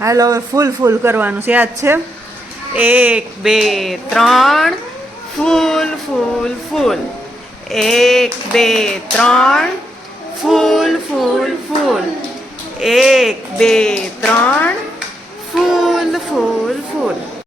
હાલો, હવે ફૂલ ફૂલ કરવાનું છે, યાદ છે? એક, બે, ત્રણ. ફૂલ ફૂલ ફૂલ. એક, બે, ત્રણ. ફૂલ ફૂલ ફૂલ. એક, બે, ત્રણ.